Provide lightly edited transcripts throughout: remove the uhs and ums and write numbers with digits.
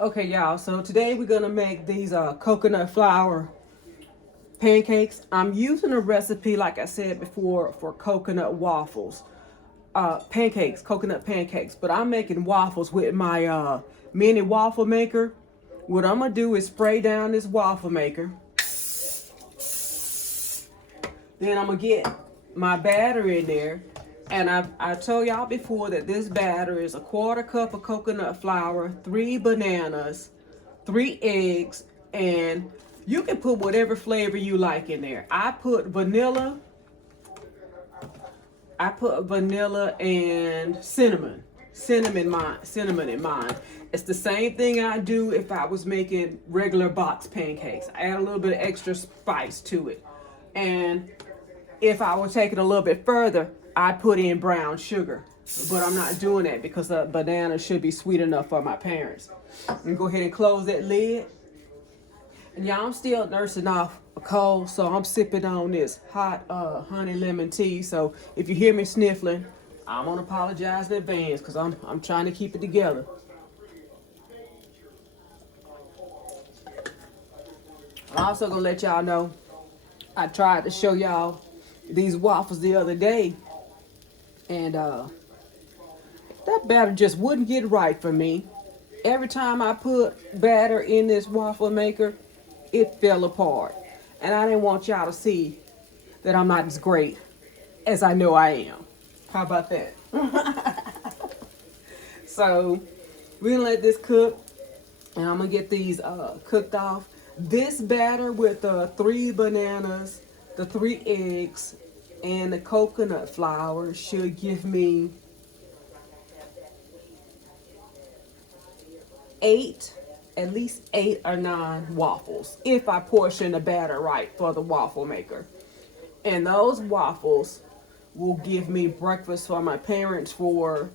Okay, y'all, so today we're gonna make these coconut flour pancakes. I'm using a recipe, like I said before, for coconut waffles. Pancakes, coconut pancakes, but I'm making waffles with my mini waffle maker. What I'm gonna do is spray down this waffle maker. Then I'm gonna get my batter in there. And I told y'all before that this batter is a quarter cup of coconut flour, 3 bananas, 3 eggs, and you can put whatever flavor you like in there. I put vanilla and cinnamon in mine. It's the same thing I do if I was making regular box pancakes. I add a little bit of extra spice to it. And if I were taking a little bit further, I'd put in brown sugar. But I'm not doing that because the banana should be sweet enough for my parents. And go ahead and close that lid. And y'all, I'm still nursing off a cold, so I'm sipping on this hot honey lemon tea. So if you hear me sniffling, I'm gonna apologize in advance because I'm trying to keep it together. I'm also gonna let y'all know I tried to show y'all these waffles the other day, and that batter just wouldn't get right for me. Every time I put batter in this waffle maker, it fell apart. And I didn't want y'all to see that I'm not as great as I know I am. How about that? So we're gonna let this cook, and I'm gonna get these cooked off. This batter with the 3 bananas, the 3 eggs, and the coconut flour should give me 8, at least 8 or 9 waffles if I portion the batter right for the waffle maker. And those waffles will give me breakfast for my parents for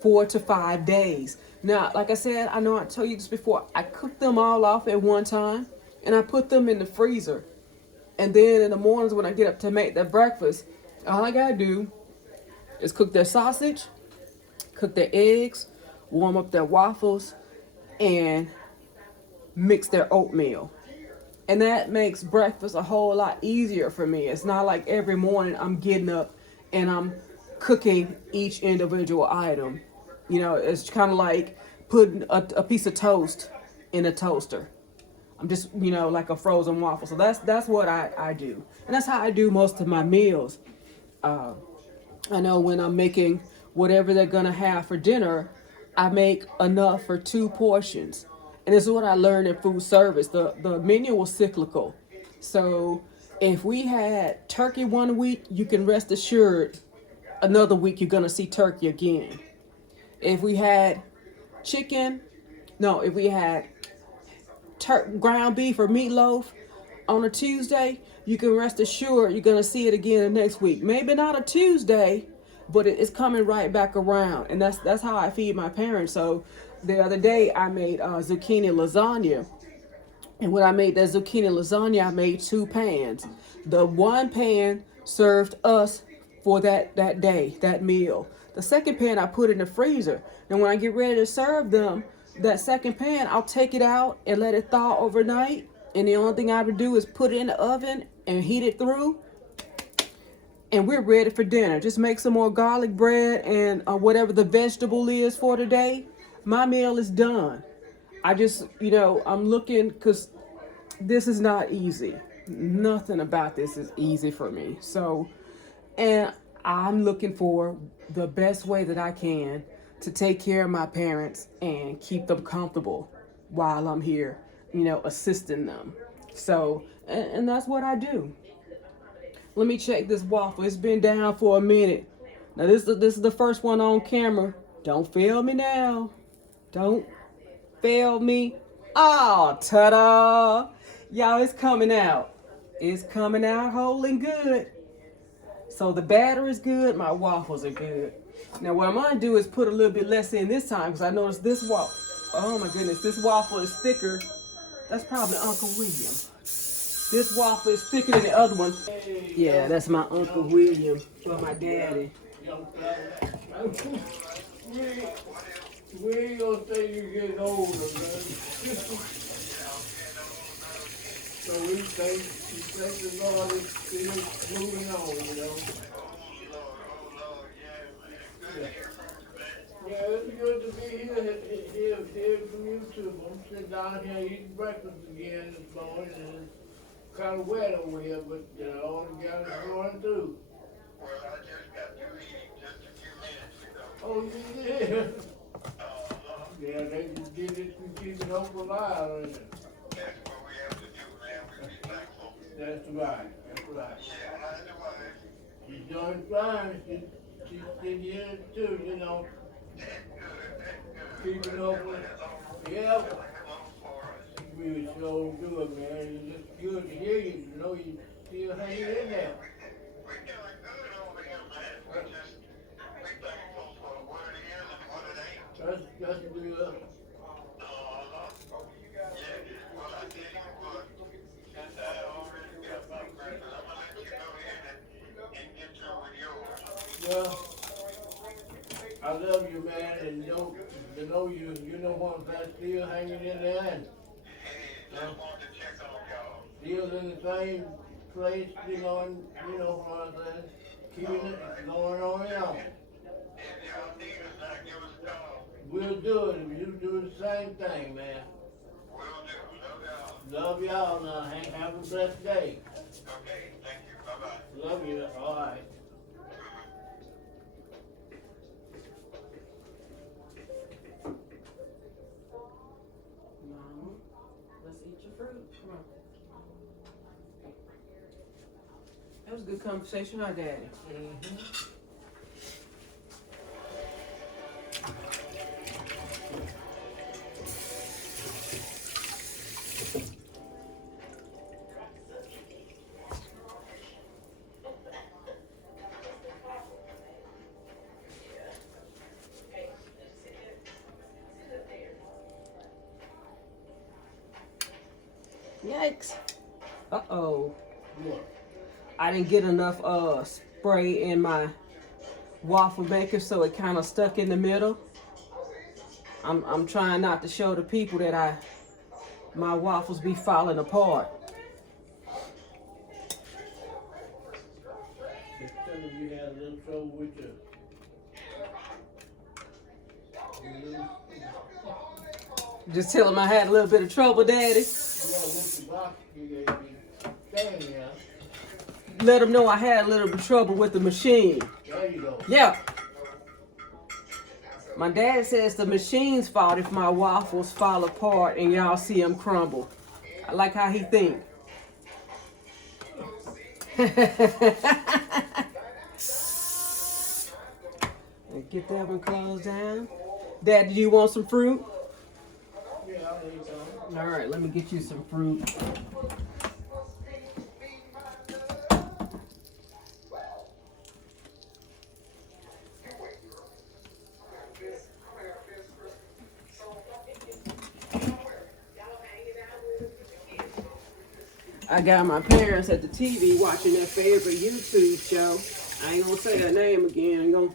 4 to 5 days. Now, like I said, I know I told you this before, I cooked them all off at one time and I put them in the freezer. And then in the mornings when I get up to make their breakfast, all I gotta do is cook their sausage, cook their eggs, warm up their waffles, and mix their oatmeal. And that makes breakfast a whole lot easier for me. It's not like every morning I'm getting up and I'm cooking each individual item. You know, it's kind of like putting a piece of toast in a toaster. I'm just, like a frozen waffle. So that's what I do. And that's how I do most of my meals. I know when I'm making whatever they're going to have for dinner, I make enough for 2 portions. And this is what I learned in food service. The menu was cyclical. So if we had turkey one week, you can rest assured another week you're going to see turkey again. If we had if we had ground beef or meatloaf on a Tuesday, you can rest assured you're going to see it again the next week. Maybe not a Tuesday, but it's coming right back around. And that's how I feed my parents. So the other day I made zucchini lasagna. And when I made that zucchini lasagna, I made 2 pans. The one pan served us for that day, that meal. The second pan I put in the freezer. And when I get ready to serve them, that second pan, I'll take it out and let it thaw overnight. And the only thing I have to do is put it in the oven and heat it through. And we're ready for dinner. Just make some more garlic bread and whatever the vegetable is for today. My meal is done. I just, I'm looking because this is not easy. Nothing about this is easy for me. So, and I'm looking for the best way that I can to take care of my parents and keep them comfortable while I'm here, assisting them. So, and that's what I do. Let me check this waffle. It's been down for a minute. Now this is the first one on camera. Don't fail me now. Don't fail me. Oh, ta-da! Y'all, it's coming out. It's coming out whole and good. So the batter is good. My waffles are good. Now what I'm gonna do is put a little bit less in this time because I noticed this waffle. Oh my goodness, this waffle is thicker. That's probably Uncle William. This waffle is thicker than the other one. Yeah, that's my Uncle William for my daddy. We ain't gonna say you get older, man. So we thank the Lord is still moving on, you know. Yeah. Yeah, it's good to be here from you too. I'm sitting down here eating breakfast again this morning, and it's kind of wet over here, but all the guys are going through. Well, I just got through eating just a few minutes ago. Oh, you did? Yeah, they just did it to keep it hope alive, isn't it? That's what we have to do, man. We be thankful. That's right. That's right. Yeah, how's the wife? She's doing fine. She's here too, you know. Keeping open. Yeah. We so good, man. It's just good to hear you. You know, you still hanging in there. We're doing good over here, man. We're thankful for what it is and what it ain't. That's good. Yeah. Well, I tell you what, since I already got my breakfast, I'm gonna let you go ahead and get through with yours. Well, I love you, man, and you know you know what, I'm still hanging in there, and just wanted to check on y'all. Still in the same place, you know, and you know what I'm saying, keeping it going on and on. If y'all need us, now give us a call. We'll do it, and you do the same thing, man. Will do. Love y'all. Love y'all now. Have a blessed day. Okay, thank you. Bye-bye. Love you. All right. Mama, let's eat your fruit. Come on. That was a good conversation, huh, Daddy? Mm-hmm. Yikes. Uh-oh. What? I didn't get enough spray in my waffle maker, so it kind of stuck in the middle. I'm trying not to show the people that my waffles be falling apart. Just tell them you had a little trouble with your... Just tell them I had a little bit of trouble, Daddy. Yeah, with the box you gave me. Stand here. Let them know I had a little bit of trouble with the machine. There you go. Yeah. My dad says the machine's fault if my waffles fall apart and y'all see them crumble. I like how he think. Get that one closed down. Dad, do you want some fruit? Yeah, I'll eat some. All right, let me get you some fruit. I got my parents at the TV watching their favorite YouTube show. I ain't gonna say her name again. I ain't gonna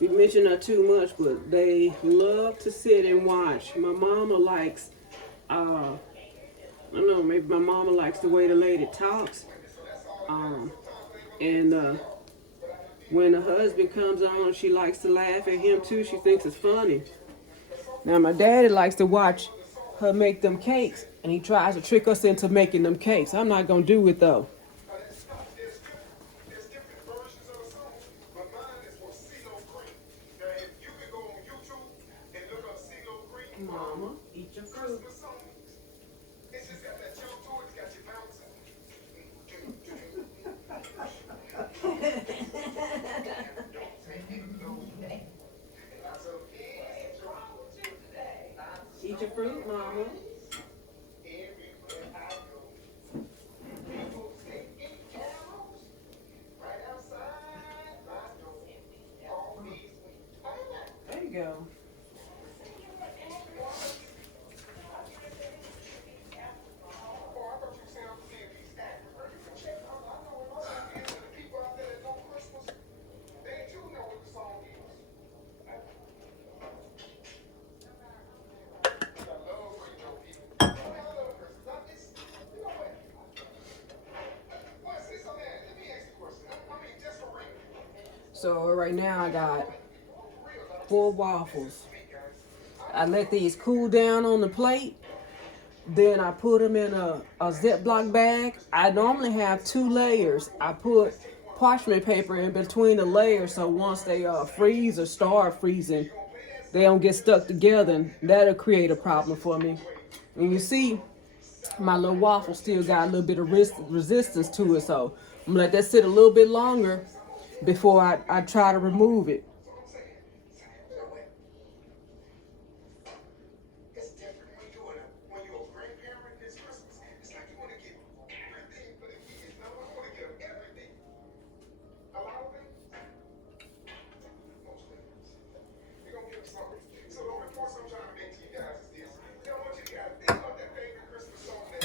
be mentioning her too much, but they love to sit and watch. My mama likes, I don't know, maybe my mama likes the way the lady talks. And when the husband comes on, she likes to laugh at him too. She thinks it's funny. Now my daddy likes to watch her make them cakes, and he tries to trick us into making them cakes. I'm not gonna do it though. Mama, eat your fruit. Eat your fruit, Mama. There you go. So right now I got 4 waffles. I let these cool down on the plate. Then I put them in a Ziploc bag. I normally have 2 layers. I put parchment paper in between the layers so once they freeze or start freezing, they don't get stuck together, and that'll create a problem for me. And you see, my little waffle still got a little bit of resistance to it, so I'm gonna let that sit a little bit longer before I try to remove it.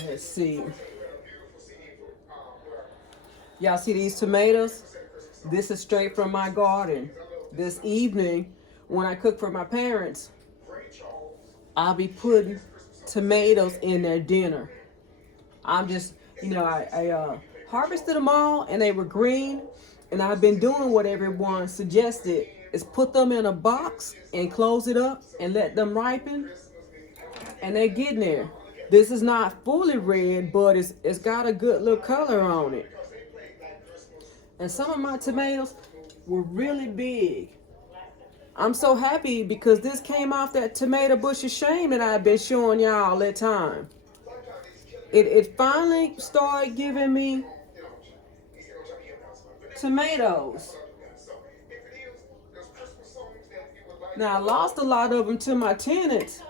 Let's see. Y'all see these tomatoes? This is straight from my garden. This evening, when I cook for my parents, I'll be putting tomatoes in their dinner. I'm just, I harvested them all and they were green. And I've been doing what everyone suggested is put them in a box and close it up and let them ripen. And they're getting there. This is not fully red, but it's got a good little color on it. And some of my tomatoes were really big. I'm so happy because this came off that tomato bush of shame that I've been showing y'all all that time. It finally started giving me tomatoes. Now I lost a lot of them to my tenants.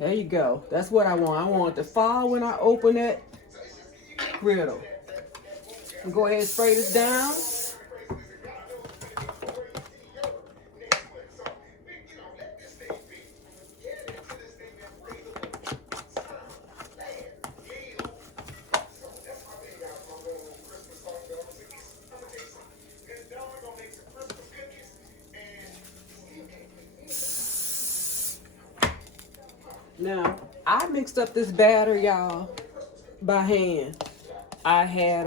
There you go. That's what I want. I want it to fall when I open that griddle. And go ahead and spray this down. Now, I mixed up this batter, y'all, by hand. I had,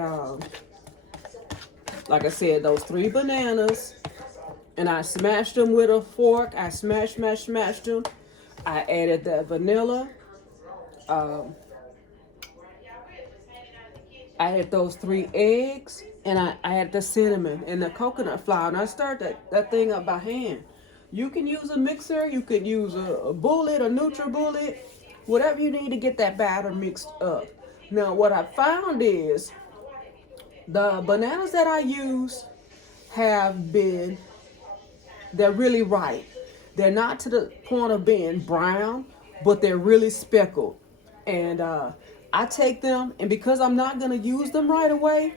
like I said, those 3 bananas, and I smashed them with a fork. I smashed them. I added the vanilla. I added those 3 eggs, and I added the cinnamon and the coconut flour. And I stirred that thing up by hand. You can use a mixer, you could use a bullet, a NutriBullet, whatever you need to get that batter mixed up. Now, what I found is the bananas that I use they're really ripe. They're not to the point of being brown, but they're really speckled. And I take them, and because I'm not going to use them right away,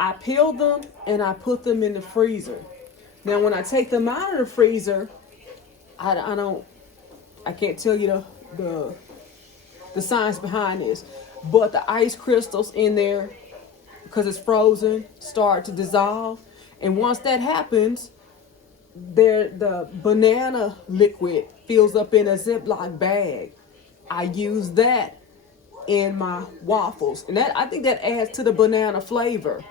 I peel them and I put them in the freezer. Now, when I take them out of the freezer, I can't tell you the science behind this, but the ice crystals in there, because it's frozen, start to dissolve. And once that happens, the banana liquid fills up in a Ziploc bag. I use that in my waffles, and I think that adds to the banana flavor.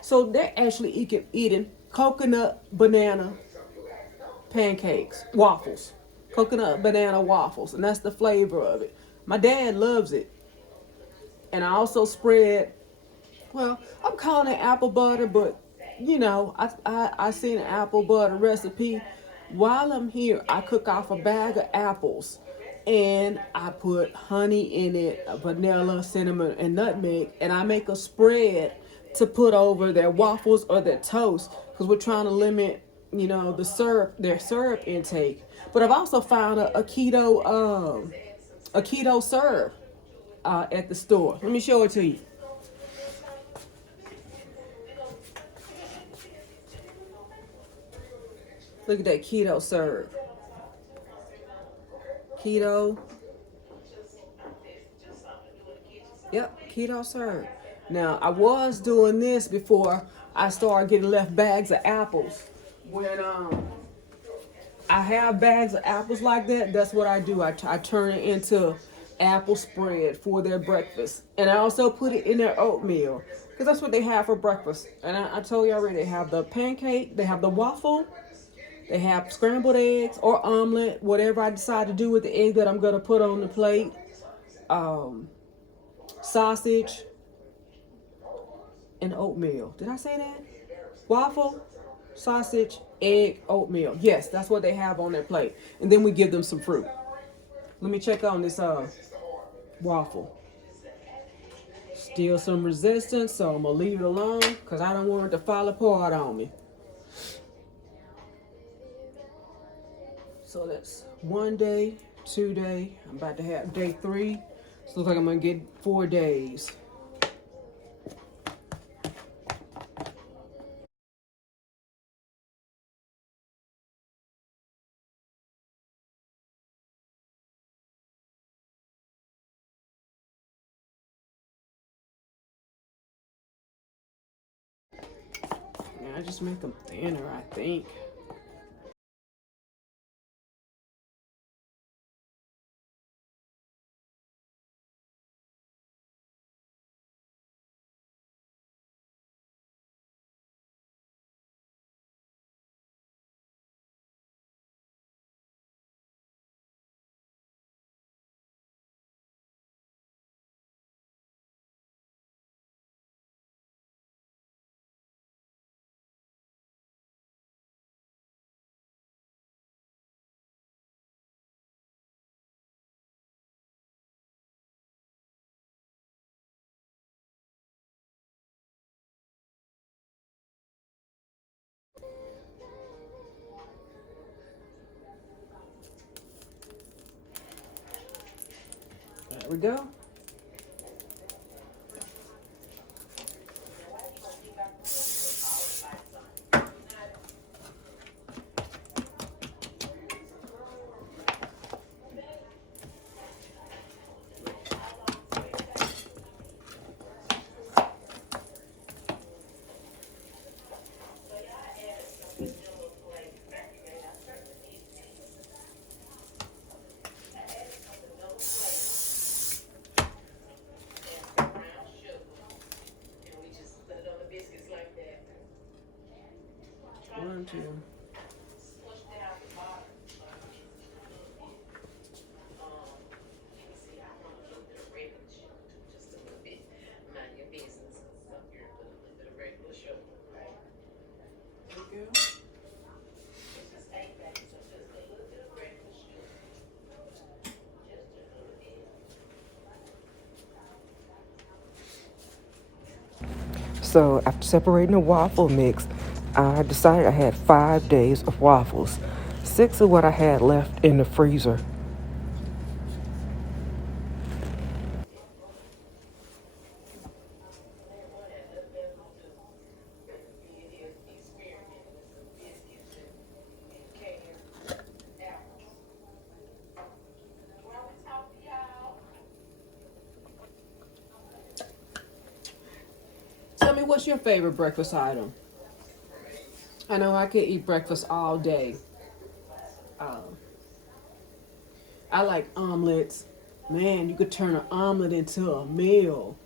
So they're actually eating coconut banana pancakes, waffles, coconut banana waffles, and that's the flavor of it. My dad loves it. And I also spread, well, I'm calling it apple butter, but I seen an apple butter recipe. While I'm here, I cook off a bag of apples and I put honey in it, vanilla, cinnamon, and nutmeg, and I make a spread to put over their waffles or their toast, because we're trying to limit, their syrup intake. But I've also found a keto syrup at the store. Let me show it to you. Look at that keto syrup. Keto. Yep, keto syrup. Now, I was doing this before I started getting left bags of apples. When I have bags of apples like that, that's what I do. I turn it into apple spread for their breakfast. And I also put it in their oatmeal because that's what they have for breakfast. And I told you already, they have the pancake, they have the waffle, they have scrambled eggs or omelet, whatever I decide to do with the egg that I'm going to put on the plate. Sausage and oatmeal. Did I say that? Waffle, sausage, egg, oatmeal. Yes, that's what they have on their plate. And then we give them some fruit. Let me check on this waffle. Still some resistance, so I'm going to leave it alone because I don't want it to fall apart on me. So that's 1 day, 2 day. I'm about to have day 3. So it looks like I'm going to get 4 days. I just make them thinner, I think. There we go. One, two. So after separating the waffle mix, I decided I had 5 days of waffles. 6 of what I had left in the freezer. Tell me, what's your favorite breakfast item? I know I could eat breakfast all day. I like omelets. Man, you could turn an omelet into a meal.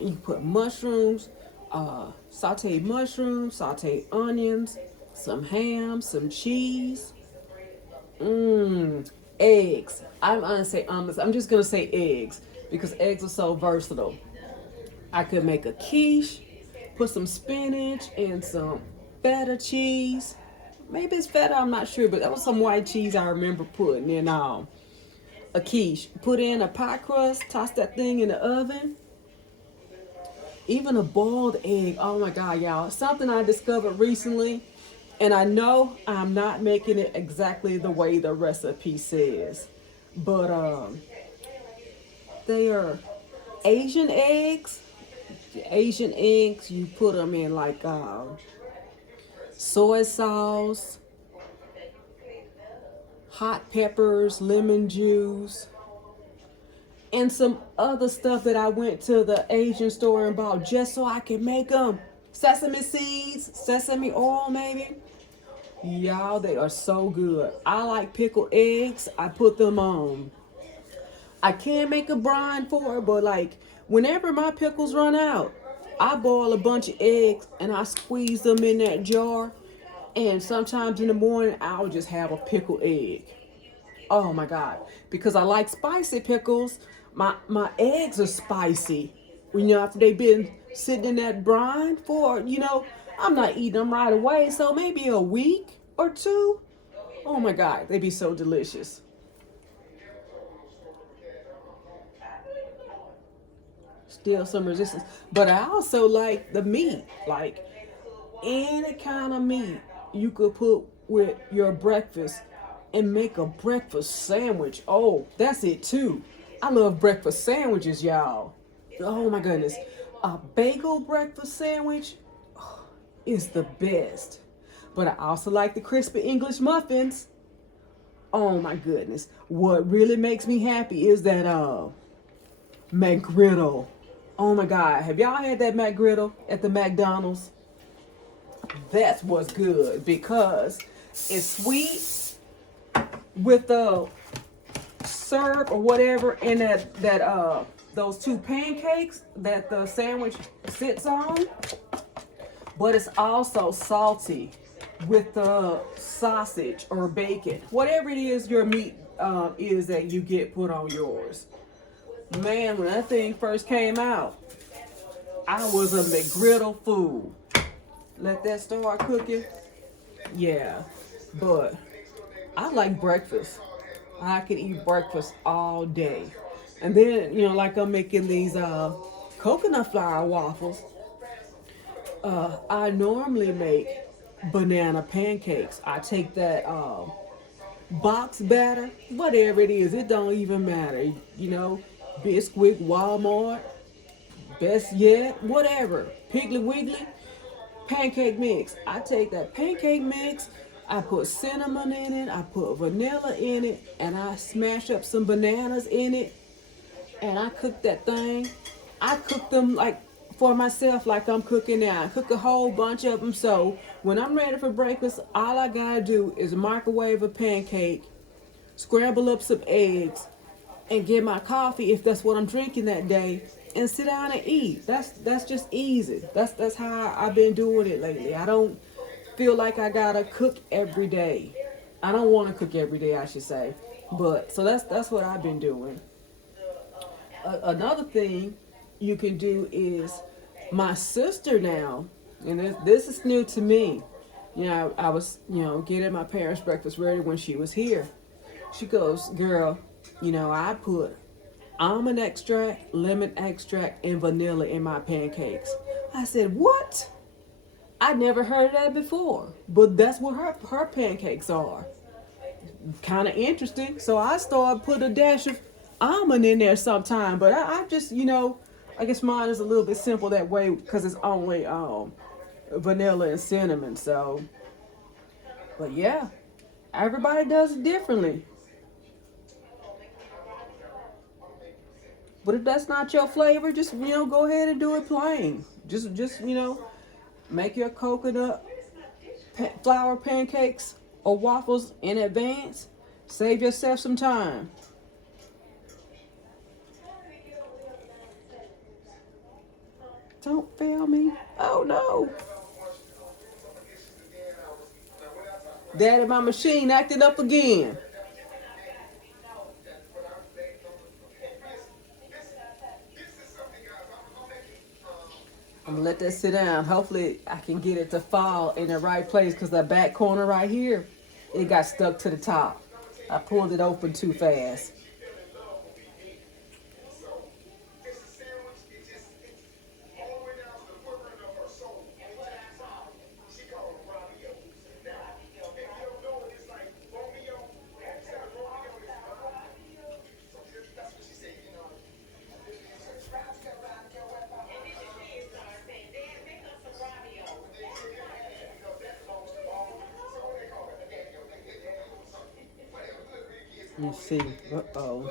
You put mushrooms, sauteed mushrooms, sauteed onions, some ham, some cheese. Eggs. I'm gonna say omelets. I'm just gonna say eggs because eggs are so versatile. I could make a quiche, put some spinach and some feta cheese. Maybe it's feta, I'm not sure, but that was some white cheese I remember putting in a quiche. Put in a pie crust, toss that thing in the oven. Even a boiled egg. Oh my God, y'all. Something I discovered recently. And I know I'm not making it exactly the way the recipe says. But they are Asian eggs. Asian eggs, you put them in like soy sauce, hot peppers, lemon juice, and some other stuff that I went to the Asian store and bought just so I can make them. Sesame seeds, sesame oil maybe. Y'all, they are so good. I like pickled eggs. I put them on I can make a brine for it, but like whenever my pickles run out, I boil a bunch of eggs and I squeeze them in that jar. And sometimes in the morning, I'll just have a pickled egg. Oh my God. Because I like spicy pickles, my eggs are spicy. After they've been sitting in that brine for, I'm not eating them right away. So maybe a week or two. Oh my God, they'd be so delicious. Still some resistance. But I also like the meat. Like any kind of meat you could put with your breakfast and make a breakfast sandwich. Oh, that's it too. I love breakfast sandwiches, y'all. Oh my goodness. A bagel breakfast sandwich is the best. But I also like the crispy English muffins. Oh my goodness. What really makes me happy is that McGriddle. Oh my God. Have y'all had that McGriddle at the McDonald's? That's what's good because it's sweet with the syrup or whatever in that those two pancakes that the sandwich sits on, but it's also salty with the sausage or bacon, whatever it is your meat is that you get put on yours. Man, when that thing first came out, I was a McGriddle fool. Let that start cooking. Yeah, but I like breakfast. I could eat breakfast all day. And then, like I'm making these coconut flour waffles. I normally make banana pancakes. I take that box batter, whatever it is, it don't even matter. Bisquick, Walmart, Best Yet, whatever. Piggly Wiggly, pancake mix. I take that pancake mix, I put cinnamon in it, I put vanilla in it, and I smash up some bananas in it, and I cook that thing. I cook them like for myself, like I'm cooking now. I cook a whole bunch of them, so when I'm ready for breakfast, all I gotta do is microwave a pancake, scramble up some eggs, and get my coffee if that's what I'm drinking that day, and sit down and eat. That's just easy. That's how I've been doing it lately. I don't feel like I gotta cook every day. I don't want to cook every day, I should say. But so that's what I've been doing. Another thing you can do is my sister now, and this is new to me. I was getting my parents' breakfast ready when she was here. She goes, girl, I put almond extract, lemon extract, and vanilla in my pancakes. I said, what? I never heard of that before, but that's what her pancakes are. Kind of interesting. So I started put a dash of almond in there sometime, but I just, I guess mine is a little bit simple that way because it's only vanilla and cinnamon. So, but yeah, everybody does it differently. But if that's not your flavor, just go ahead and do it plain. Just make your coconut flour pancakes or waffles in advance. Save yourself some time. Don't fail me. Oh no. Daddy, my machine acted up again. I'm gonna let that sit down. Hopefully I can get it to fall in the right place because the back corner right here, it got stuck to the top. I pulled it open too fast. Let's see. Uh-oh.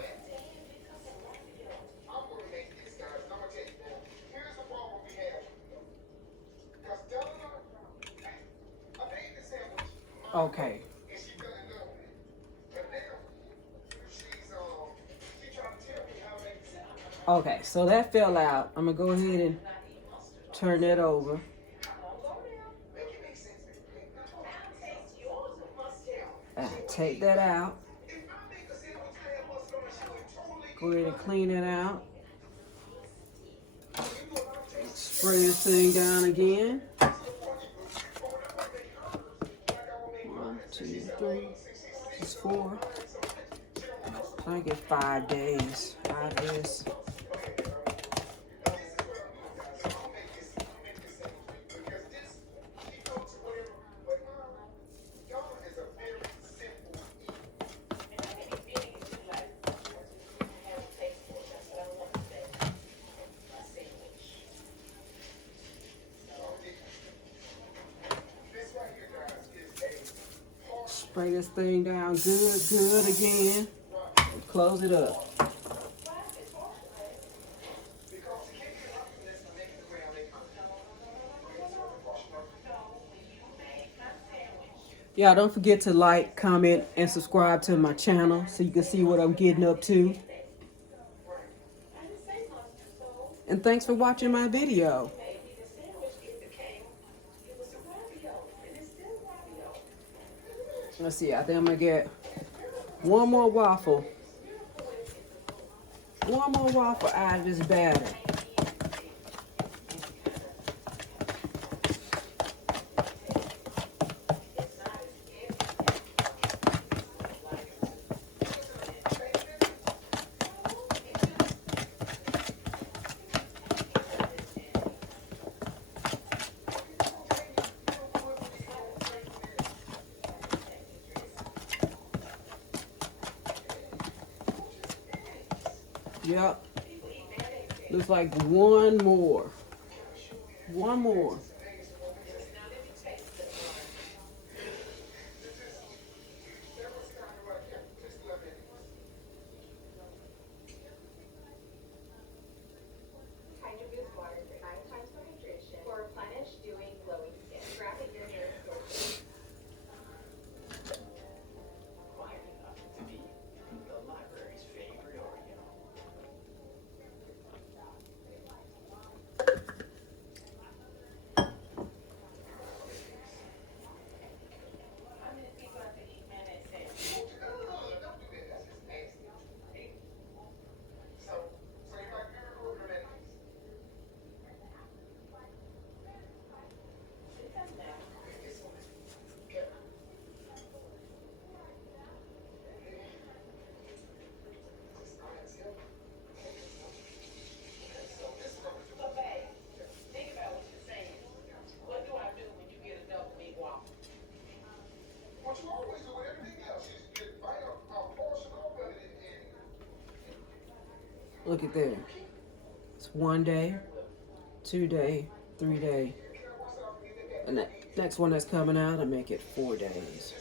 Okay. Okay, so that fell out. I'm gonna go ahead and turn that over. Take that out. Go ahead and clean it out. Spray this thing down again. 1, 2, 3, that's 4. I get 5 days out of this. Spray this thing down good again. And close it up. Y'all don't forget to like, comment, and subscribe to my channel so you can see what I'm getting up to. And thanks for watching my video. Let's see, I think I'm gonna get one more waffle. One more waffle out of this batter. Yep. Looks like one more. One more. Look at there. It's 1 day, 2 day, 3 day. And the next one that's coming out, I make it 4 days.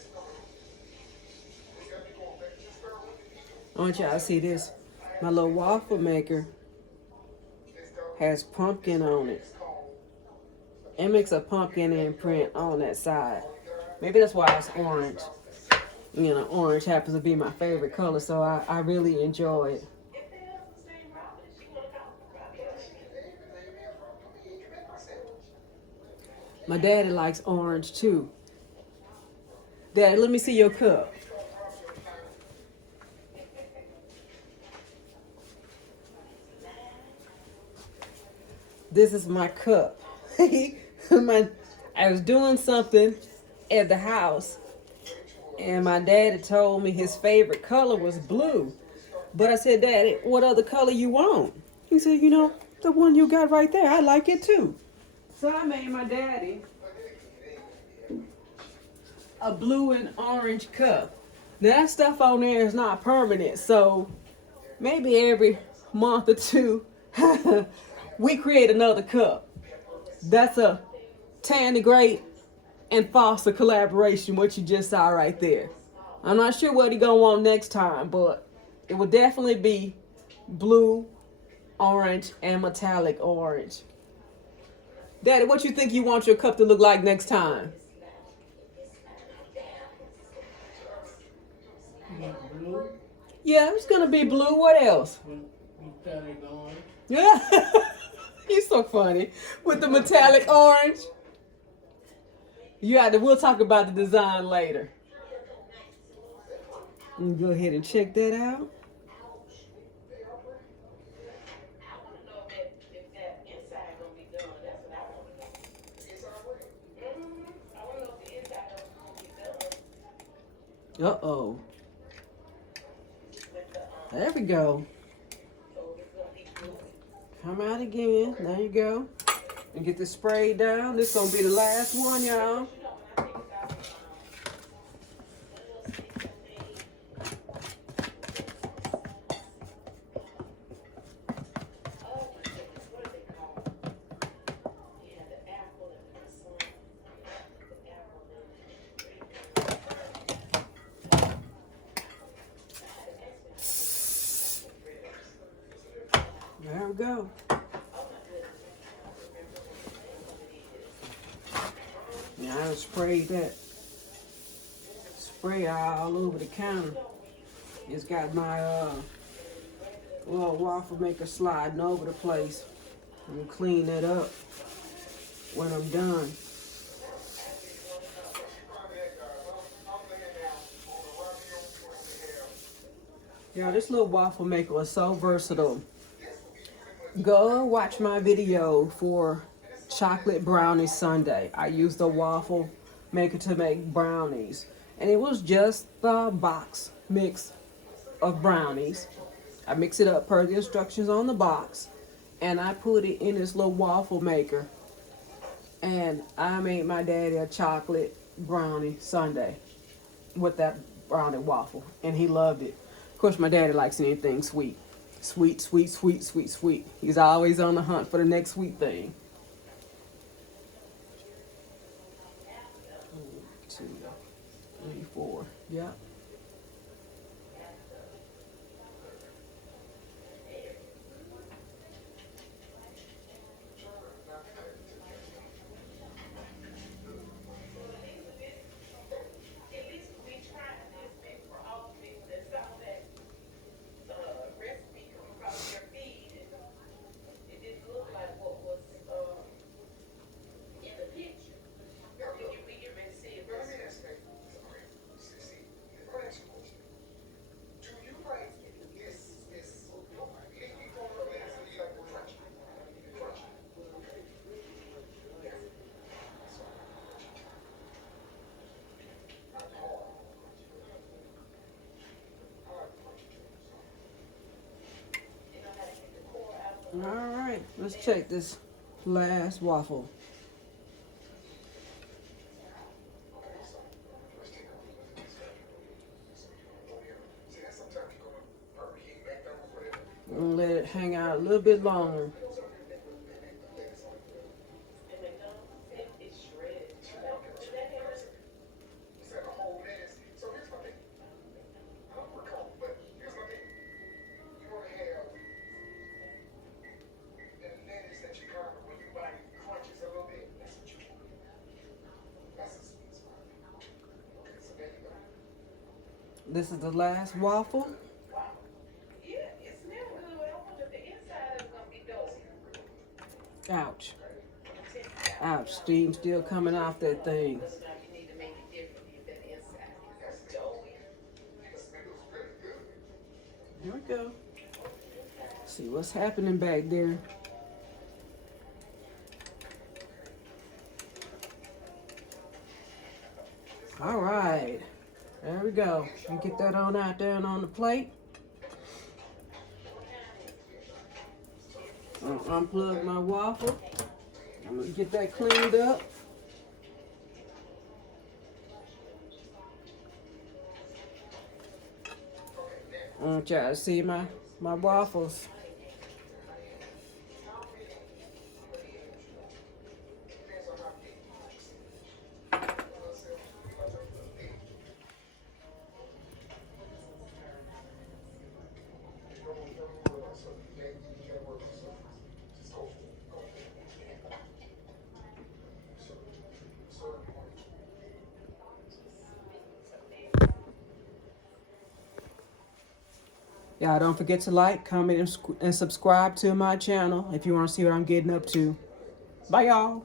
I want y'all to see this. My little waffle maker has pumpkin on it. It makes a pumpkin imprint on that side. Maybe that's why it's orange. You know, orange happens to be my favorite color, so I really enjoy it. My daddy likes orange too. Daddy, let me see your cup. This is my cup. I was doing something at the house, and my daddy told me his favorite color was blue. But I said, Daddy, what other color you want? He said, you know, the one you got right there. I like it too. So I made my daddy a blue and orange cup. Now that stuff on there is not permanent, so maybe every month or two we create another cup. That's a tandgreat and Foster collaboration, what you just saw right there. I'm not sure what he gonna want next time, but it will definitely be blue, orange, and metallic orange. Daddy, what you think you want your cup to look like next time? Blue? Yeah, it's gonna be blue. What else? Metallic orange. Yeah. You're so funny. With the metallic orange. We'll talk about the design later. Go ahead and check that out. Uh-oh. There we go. Come out again. There you go. And get this spray down. This is going to be the last one, y'all. There we go. Yeah, I sprayed that spray all over the counter. It's got my little waffle maker sliding over the place. I'm gonna clean that up when I'm done. Yeah, this little waffle maker is so versatile. Go watch my video for chocolate brownie sundae. I used the waffle maker to make brownies. And it was just the box mix of brownies. I mix it up per the instructions on the box. And I put it in this little waffle maker. And I made my daddy a chocolate brownie sundae with that brownie waffle. And he loved it. Of course, my daddy likes anything sweet. Sweet, sweet, sweet, sweet, sweet. He's always on the hunt for the next sweet thing. 1, 2, 3, 4. Yep. All right, let's check this last waffle. And let it hang out a little bit longer. This is the last waffle. Ouch. Ouch. Steam still coming off that thing. Here we go. See what's happening back there. All right. There we go. You get that on out there and on the plate. I'm gonna unplug my waffle. I'm gonna get that cleaned up. I want y'all to see my waffles. Y'all don't forget to like, comment, and subscribe to my channel if you want to see what I'm getting up to. Bye, y'all.